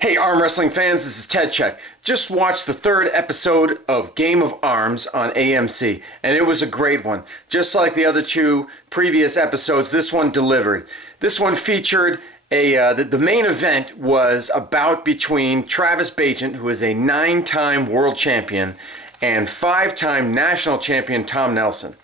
Hey arm wrestling fans, this is Ted Check. Just watched the third episode of Game of Arms on AMC, and it was a great one. Just like the other two previous episodes, this one delivered. This one featured the main event was a bout between Travis Bagent, who is a 9-time world champion, and 5-time national champion Tom Nelson.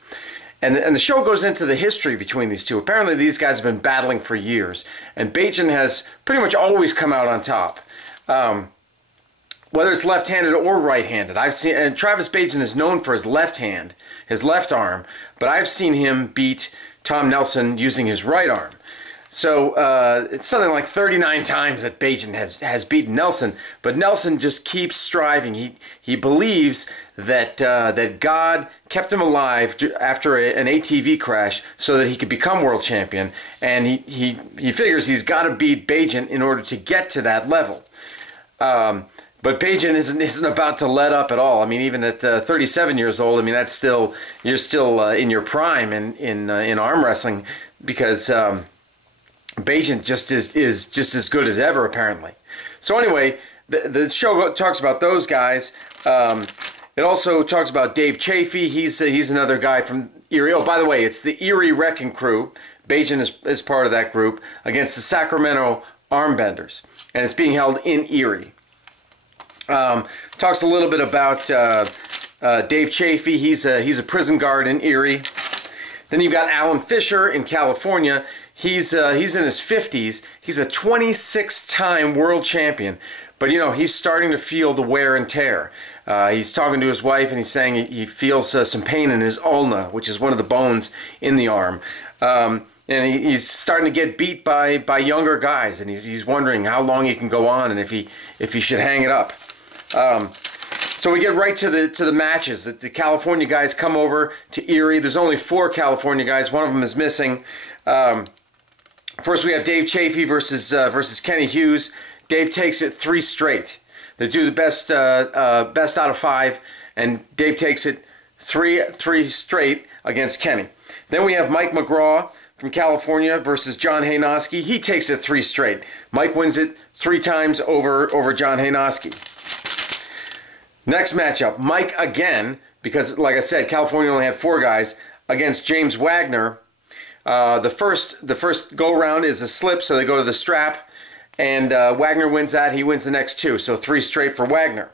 And the show goes into the history between these two. Apparently these guys have been battling for years, and Bagent has pretty much always come out on top. Whether it's left-handed or right-handed. And Travis Bagent is known for his left hand, his left arm, but I've seen him beat Tom Nelson using his right arm. So it's something like 39 times that Bagent has beaten Nelson, but Nelson just keeps striving. He believes that that God kept him alive after an ATV crash so that he could become world champion, and he figures he's got to beat Bagent in order to get to that level. But Bagent isn't about to let up at all. I mean, even at 37 years old, I mean you're still in your prime in arm wrestling, because Bagent just is just as good as ever, apparently. So anyway, the show talks about those guys. It also talks about Dave Chafee. He's another guy from Erie. Oh, by the way, it's the Erie Wrecking Crew. Bagent is part of that group against the Sacramento Arm Pullers, and it's being held in Erie. Talks a little bit about Dave Chafee. He's a prison guard in Erie. Then you've got Alan Fisher in California. He's in his 50s. He's a 26-time world champion, but you know, he's starting to feel the wear and tear. He's talking to his wife, and he's saying he feels some pain in his ulna, which is one of the bones in the arm. And he's starting to get beat by younger guys, and he's wondering how long he can go on and if he should hang it up. So we get right to the matches. The California guys come over to Erie. There's only 4 California guys. One of them is missing. First we have Dave Chafee versus Kenny Hughes. Dave takes it 3 straight. They do the best out of 5, and Dave takes it 3 straight against Kenny. Then we have Mike McGraw from California versus John Haynoski. He takes it 3 straight. Mike wins it 3 times over John Haynoski. Next matchup, Mike again, because like I said, California only had 4 guys, against James Wagner. The first go round is a slip, so they go to the strap, and Wagner wins that. He wins the next 2, so 3 straight for Wagner.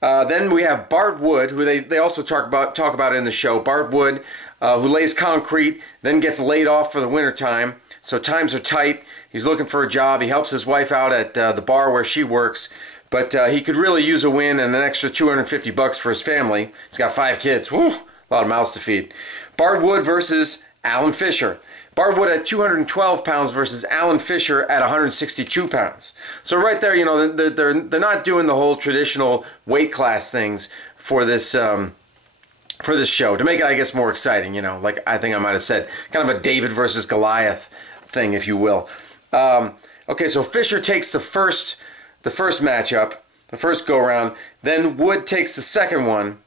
Then we have Bart Wood, who they also talk about in the show. Bart Wood, who lays concrete, then gets laid off for the winter time. So times are tight. He's looking for a job. He helps his wife out at the bar where she works, but he could really use a win and an extra $250 for his family. He's got 5 kids. Whew, a lot of mouths to feed. Bart Wood versus Alan Fisher. Bart Wood at 212 pounds versus Alan Fisher at 162 pounds. So right there, you know, they're not doing the whole traditional weight class things for this show to make it, I guess, more exciting. You know, like I think I might have said, kind of a David versus Goliath thing, if you will. Okay, so Fisher takes the first matchup, the first go round. Then Wood takes the second one,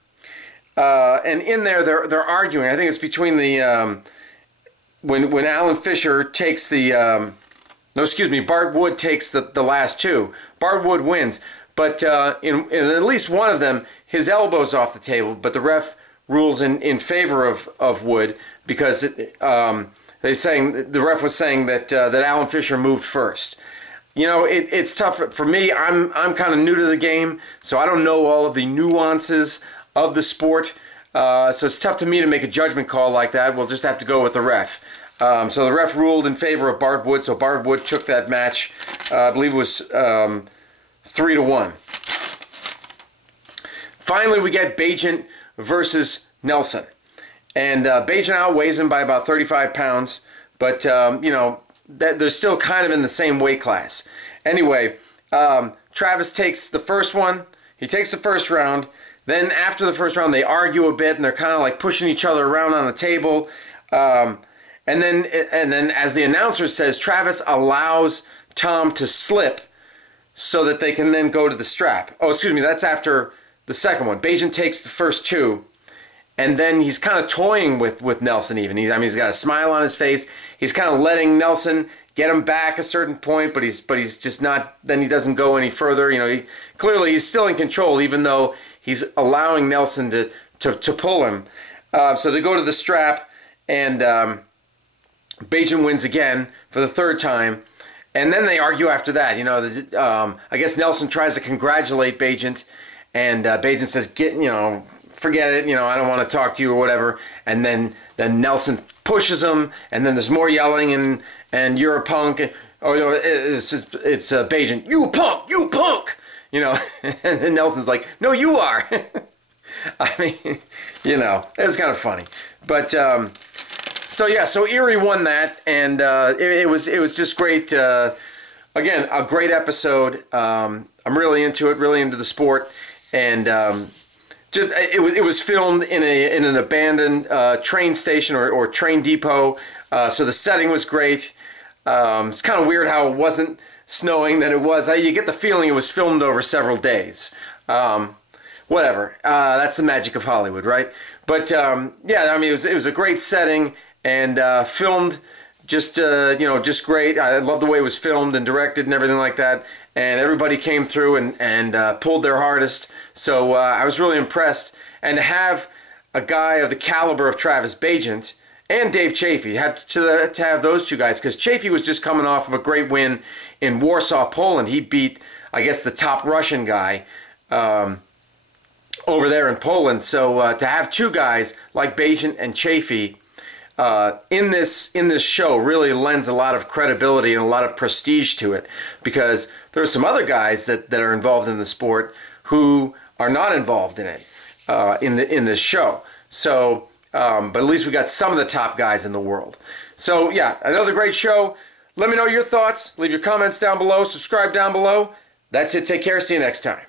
and in there they're arguing. I think it's between the when Alan Fisher takes the no, excuse me, Bart Wood takes the last 2. Bart Wood wins, but in at least one of them, his elbow's off the table, but the ref rules in favor of Wood, because the ref was saying that Alan Fisher moved first. You know, it's tough for me. I'm kind of new to the game, so I don't know all of the nuances of the sport. So it's tough to me to make a judgment call like that. We'll just have to go with the ref. So the ref ruled in favor of Bart Wood, so Bart Wood took that match. I believe it was 3-1. Finally, we get Bagent versus Nelson. And Bagent outweighs him by about 35 pounds, but, you know, they're still kind of in the same weight class. Anyway, Travis takes the first one. He takes the first round. Then after the first round, they argue a bit, and they're kind of like pushing each other around on the table. And then as the announcer says, Travis allows Tom to slip so that they can then go to the strap. Oh, excuse me, that's after the second one. Bagent takes the first 2. And then he's kind of toying with Nelson even. I mean, he's got a smile on his face. He's kind of letting Nelson get him back a certain point, but he's just not. Then he doesn't go any further. You know, clearly he's still in control, even though he's allowing Nelson to pull him. So they go to the strap, and Bagent wins again for the third time. And then they argue after that. You know, I guess Nelson tries to congratulate Bagent, and Bagent says, forget it, I don't want to talk to you or whatever. And then Nelson pushes him, and then there's more yelling, and you're a punk. Or it's Bagent, you punk, And Nelson's like, no, you are. I mean, it was kind of funny. But so Erie won that, and it was just great. Again, a great episode. I'm really into it, really into the sport, and it was filmed in an abandoned train station or train depot. So the setting was great. It's kind of weird how it wasn't snowing than it was. You get the feeling it was filmed over several days. Whatever. That's the magic of Hollywood, right? But yeah, I mean, it was a great setting, and filmed just great. I love the way it was filmed and directed and everything like that. And everybody came through and pulled their hardest. So I was really impressed. And to have a guy of the caliber of Travis Bagent and Dave Chafee, to have those two guys, because Chafee was just coming off of a great win in Warsaw, Poland. He beat, I guess, the top Russian guy over there in Poland. So to have two guys like Bagent and Chafee in this show really lends a lot of credibility and a lot of prestige to it, because there are some other guys that are involved in the sport who are not involved in it in this show. So, but at least we got some of the top guys in the world. So yeah, another great show. Let me know your thoughts. Leave your comments down below. Subscribe down below. That's it. Take care. See you next time.